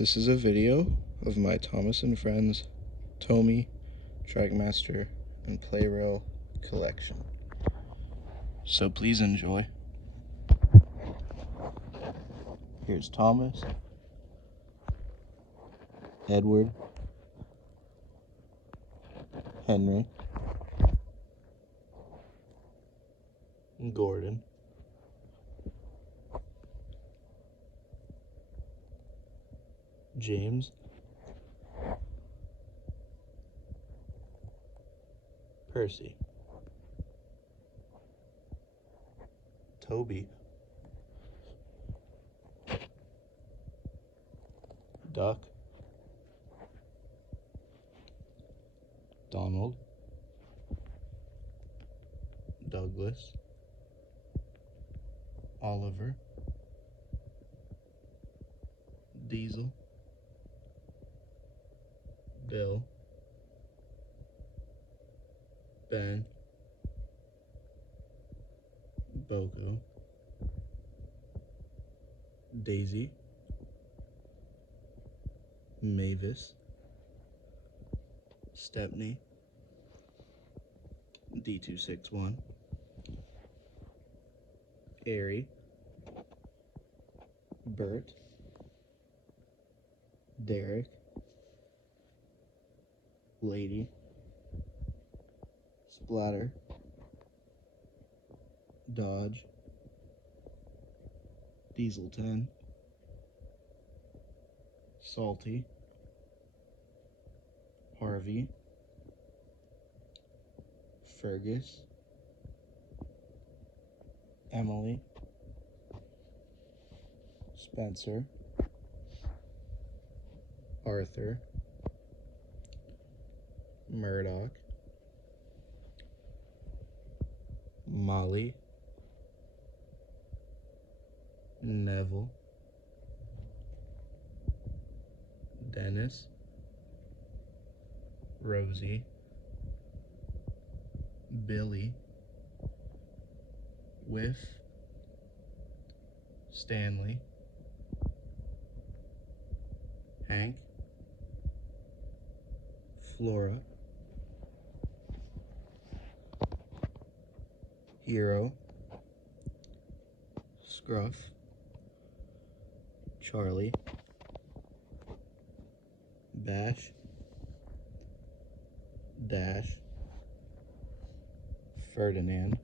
This is a video of my Thomas and Friends Tomy, Trackmaster, and Plarail collection. So please enjoy. Here's Thomas, Edward, Henry, Gordon, James, Percy, Toby, Duck, Donald, Douglas, Oliver, Diesel, Bill, Ben, Boko, Daisy, Mavis, Stepney, D261, Airy, Bert, Derek, Lady, Splatter, Dodge, Diesel 10, Salty, Harvey, Fergus, Emily, Spencer, Arthur, Murdoch, Molly, Neville, Dennis, Rosie, Billy, Whiff, Stanley, Hank, Flora, Hero, Scruff, Charlie, Bash, Dash, Ferdinand,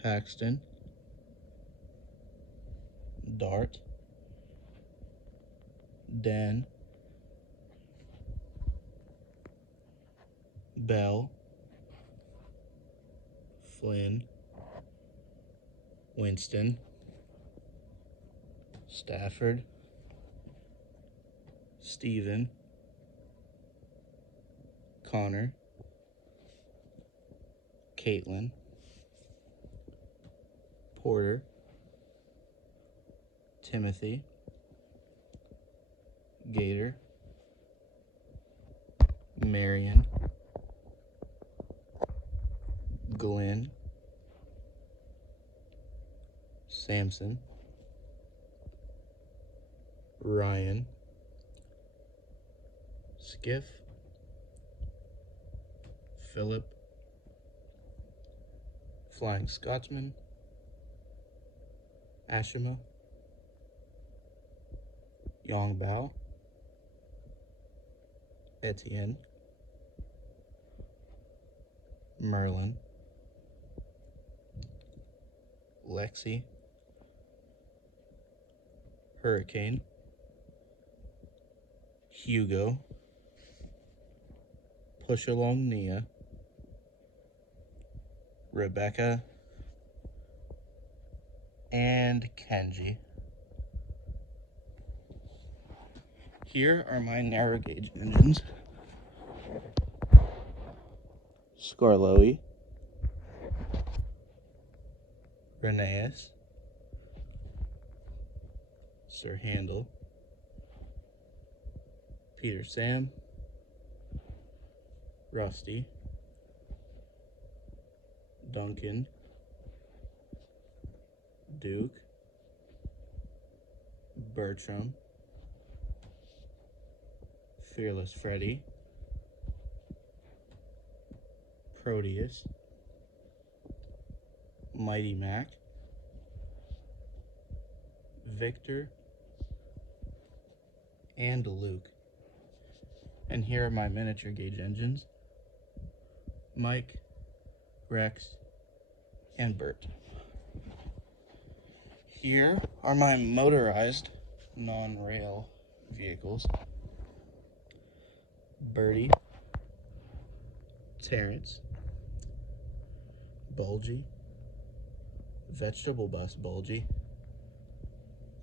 Paxton, Dart, Dan, Bell, Flynn, Winston, Stafford, Stephen, Connor, Caitlin, Porter, Timothy, Gator, Marion, Glenn, Samson, Ryan, Skiff, Philip, Flying Scotsman, Ashima, Yongbao, Etienne, Merlin, Lexi, Hurricane, Hugo, Push Along Nia, Rebecca, and Kenji. Here are my narrow gauge engines. Scarloey, Reneus, Sir Handel, Peter Sam, Rusty, Duncan, Duke, Bertram, Fearless Freddy, Proteus, Mighty Mac, Victor, and Luke. And here are my miniature gauge engines: Mike, Rex, and Bert. Here are my motorized non-rail vehicles: Birdie, Terrence, Bulgy, Vegetable Bus Bulgy,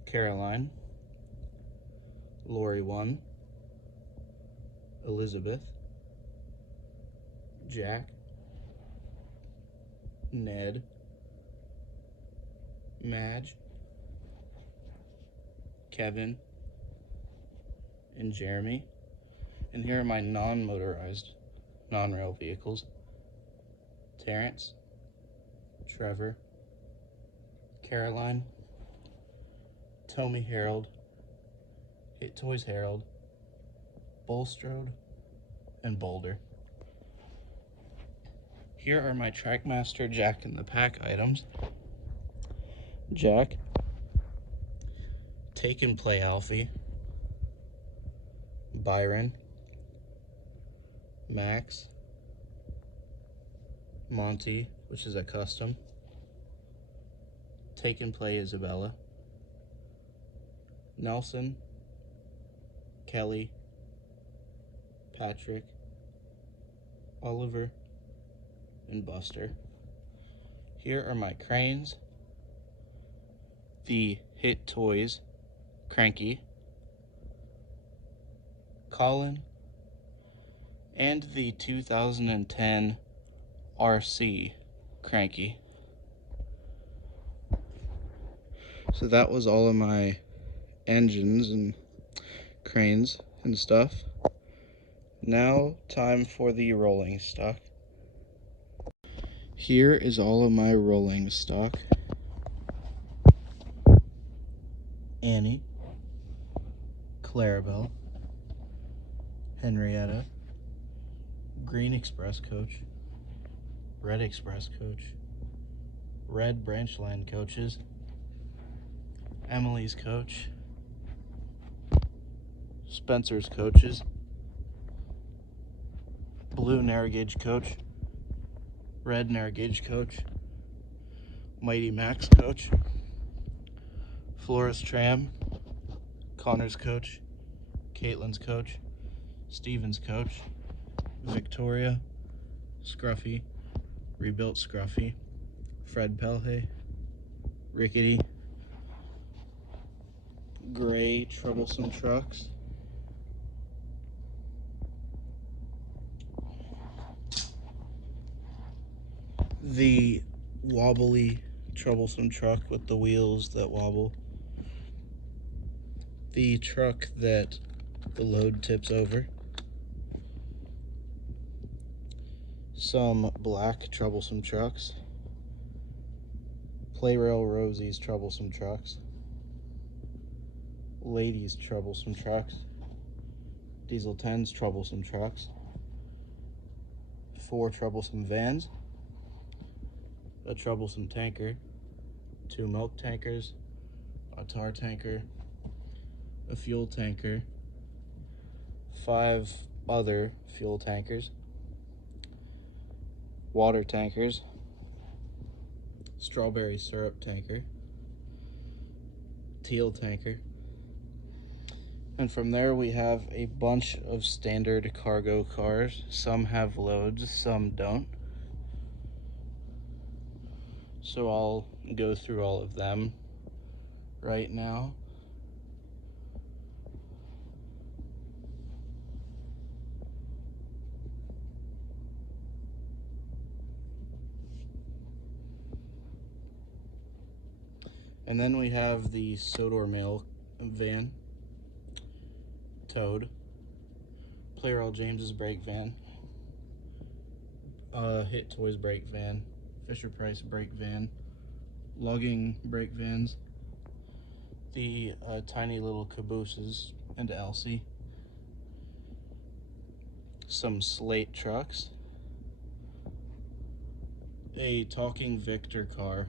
Caroline, Lori 1, Elizabeth, Jack, Ned, Madge, Kevin, and Jeremy. And here are my non-motorized, non-rail vehicles: Terrence, Trevor, Caroline, Tomy Harold, Hit Toys Harold, Bulstrode, and Boulder. Here are my Trackmaster Jack in the Pack items: Jack, Take and Play Alfie, Byron, Max, Monty, which is a custom, Take and Play Isabella, Nelson, Kelly, Patrick, Oliver, and Buster. Here are my cranes: the Hit Toys Cranky, Colin, and the 2010 RC Cranky. So that was all of my engines and cranes and stuff. Now time for the rolling stock. Here is all of my rolling stock: Annie, Clarabelle, Henrietta, Green Express Coach, Red Express Coach, Red Branchline Coaches, Emily's Coach, Spencer's Coaches, Blue Narrow Gauge Coach, Red Narrow Gauge Coach, Mighty Max Coach, Florist Tram, Connor's Coach, Caitlin's Coach, Steven's Coach, Victoria, Scruffy, Rebuilt Scruffy, Fred Pelhay, Rickety, Gray Troublesome Trucks, the wobbly Troublesome Truck with the wheels that wobble, the truck that the load tips over, some black Troublesome Trucks, Plarail Rosie's Troublesome Trucks, Ladies Troublesome Trucks, Diesel 10's Troublesome Trucks, 4 Troublesome Vans, a Troublesome Tanker, 2 milk tankers, a tar tanker, a fuel tanker, 5 other fuel tankers, water tankers, strawberry syrup tanker, teal tanker, and from there we have a bunch of standard cargo cars. Some have loads, some don't. So I'll go through all of them right now. And then we have the Sodor Mail van, Toad, Plarail James's brake van, Hit Toys brake van, Fisher Price brake van, Logging brake vans, the tiny little cabooses and Elsie, some slate trucks, a talking Victor car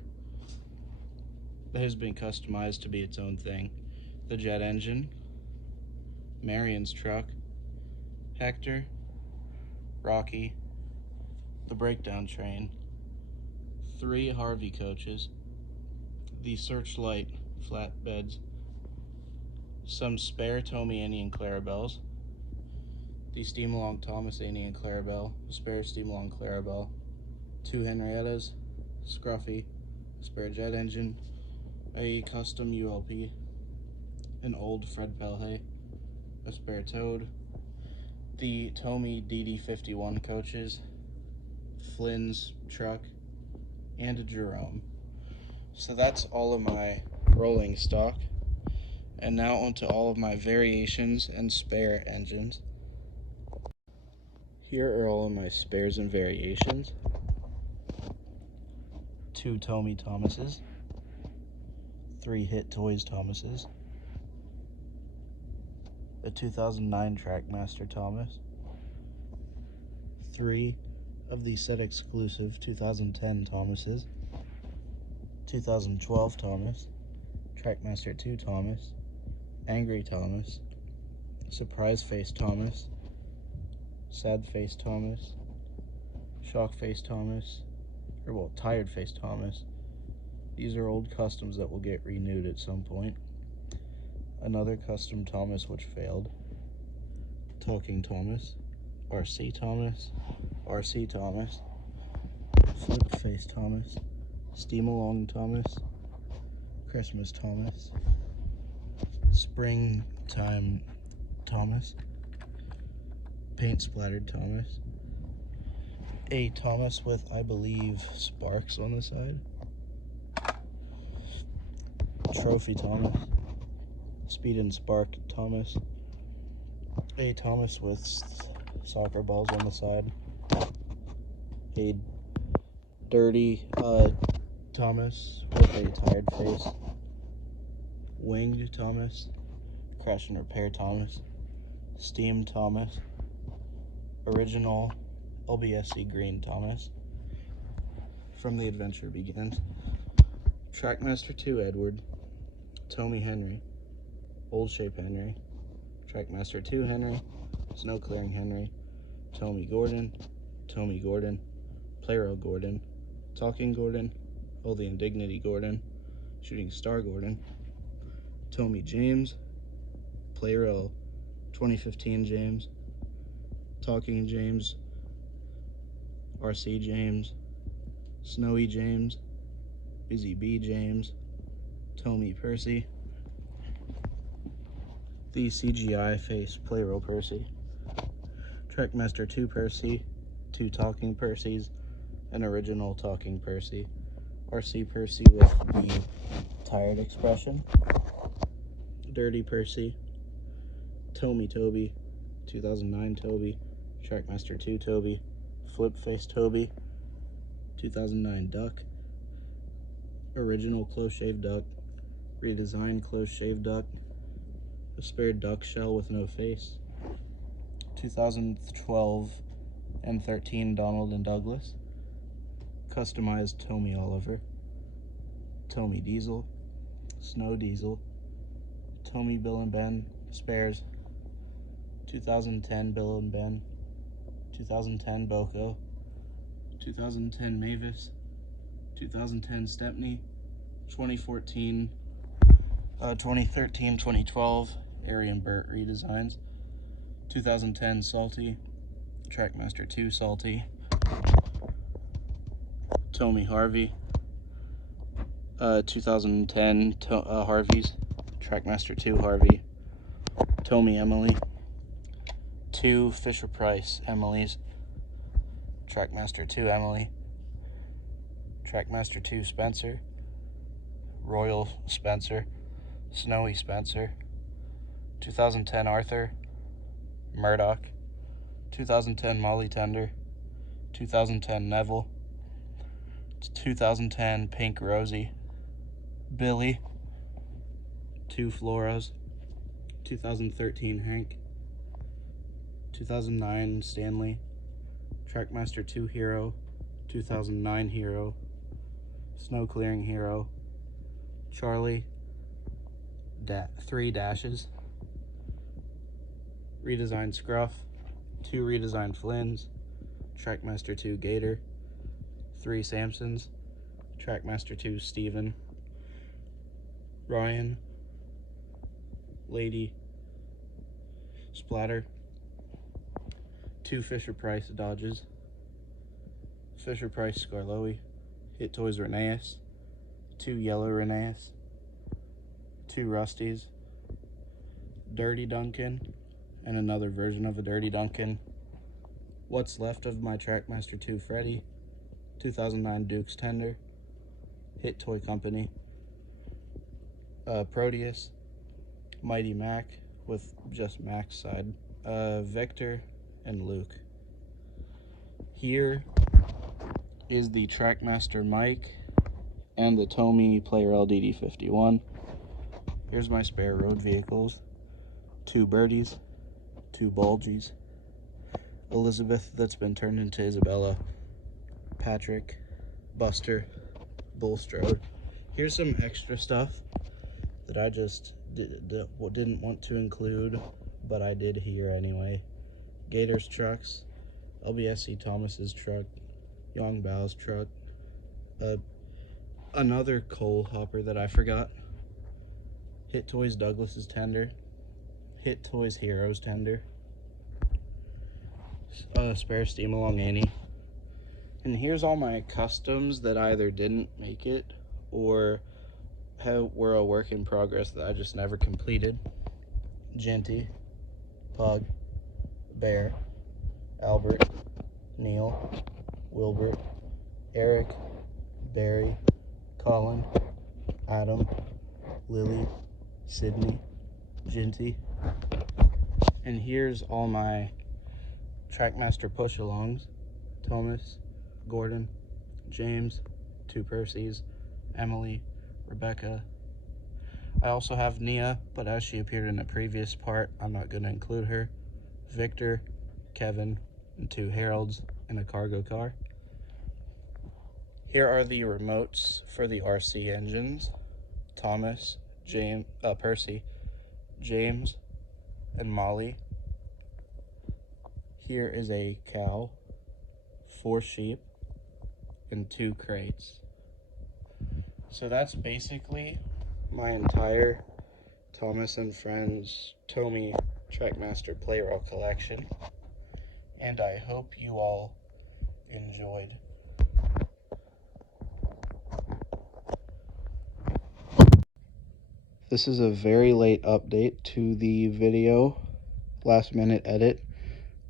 that has been customized to be its own thing, the jet engine, Marion's truck, Hector, Rocky, the breakdown train, 3 Harvey coaches, the Searchlight flatbeds, some spare Tomy, Annie, and Clarabelles, the Steam Along Thomas, Annie, and Clarabelle, a spare Steam Along Clarabelle, 2 Henriettas, Scruffy, a spare jet engine, a custom ULP, an old Fred Pelhay, a spare Toad, the Tomy DD51 coaches, Flynn's truck, and a Jerome. So that's all of my rolling stock. And now onto all of my variations and spare engines. Here are all of my spares and variations. 2 Tomy Thomases, 3 Hit Toys Thomases, a 2009 Trackmaster Thomas, 3 of the set exclusive 2010 Thomases, 2012 Thomas, Trackmaster 2 Thomas, Angry Thomas, Surprise Face Thomas, Sad Face Thomas, Shock Face Thomas, Tired Face Thomas. These are old customs that will get renewed at some point. Another custom Thomas which failed, Talking Thomas, RC Thomas, RC Thomas, Flip Face Thomas, Steam Along Thomas, Christmas Thomas, Springtime Thomas, Paint Splattered Thomas, a Thomas with, I believe, sparks on the side, Trophy Thomas, Speed and Spark Thomas, a Thomas with soccer balls on the side, a Dirty Thomas with a tired face, Winged Thomas, Crash and Repair Thomas, Steam Thomas, Original LBSC Green Thomas, From the Adventure Begins, Trackmaster 2 Edward, Tomy Henry, Old Shape Henry, Trackmaster 2 Henry, Snow Clearing Henry, Tomy Gordon, Plarail Gordon, Talking Gordon, Oh the Indignity Gordon, Shooting Star Gordon, Tomy James, Plarail 2015 James, Talking James, RC James, Snowy James, Busy Bee James, Tomy Percy, the CGI face Plarail Percy, Trackmaster 2 Percy, 2 Talking Percys, an original Talking Percy, RC Percy with the tired expression, Dirty Percy, Tomy Toby, 2009 Toby, Trackmaster 2 Toby, Flip Face Toby, 2009 Duck, original Close Shave Duck, redesigned Close Shave Duck, a spare duck shell with no face, 2012 and 13 Donald and Douglas, customized Tomy Oliver, Tomy Diesel, Snow Diesel, Tomy Bill and Ben spares, 2010 Bill and Ben, 2010 Boko, 2010 Mavis, 2010 Stepney, 2014, 2013, 2012 Ari and Burt redesigns, 2010 Salty, Trackmaster 2 Salty, Tomy Harvey, 2010 Harveys, Trackmaster 2 Harvey, Tomy Emily, 2 Fisher Price Emily's, Trackmaster 2 Emily, Trackmaster 2 Spencer, Royal Spencer, Snowy Spencer, 2010 Arthur, Murdoch, 2010 Molly Tender, 2010 Neville, 2010 Pink Rosie, Billy, 2 Floras, 2013 Hank, 2009 Stanley, Trackmaster 2 Hero, 2009 Hero, Snow Clearing Hero, Charlie, 3 Dashes, redesigned Scruff, 2 redesigned Flynns, Trackmaster 2 Gator, 3 Samsons, Trackmaster 2 Steven, Ryan, Lady, Splatter, 2 Fisher-Price Dodges, Fisher-Price Scarloey, Hit Toys Rheneas, 2 Yellow Rheneas, 2 Rusties, Dirty Duncan, and another version of a Dirty Duncan, what's left of my Trackmaster 2 Freddy, 2009 Duke's Tender, Hit Toy Company, Proteus, Mighty Mac with just Mac's side, Victor, and Luke. Here is the Trackmaster Mike and the Tomy Plarail DD51. Here's my spare road vehicles, 2 Birdies, 2 Bulgies, Elizabeth that's been turned into Isabella, Patrick, Buster, Bullstrode. Here's some extra stuff that I just didn't want to include, but I did here anyway. Gator's trucks, LBSC Thomas's truck, Young Bow's truck, another coal hopper that I forgot, Hit Toys Douglas's tender, Hit Toys Heroes tender, spare Steam Along Annie. And here's all my customs that either didn't make it or were a work in progress that I just never completed. Genty, Pug, Bear, Albert, Neil, Wilbert, Eric, Barry, Colin, Adam, Lily, Sydney, Genty. And here's all my Trackmaster push-alongs: Thomas, Gordon, James, 2 Percys, Emily, Rebecca. I also have Nia, but as she appeared in a previous part, I'm not going to include her. Victor, Kevin, and 2 Heralds in a cargo car. Here are the remotes for the RC engines: Thomas, Percy, James, and Molly. Here is a cow, 4 sheep, and 2 crates. So that's basically my entire Thomas and Friends Tomy Trackmaster Plarail collection, and I hope you all enjoyed. This is a very late update to the video, last minute edit,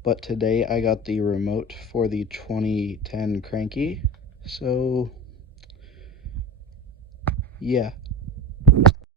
but today I got the remote for the 2010 Cranky, so yeah.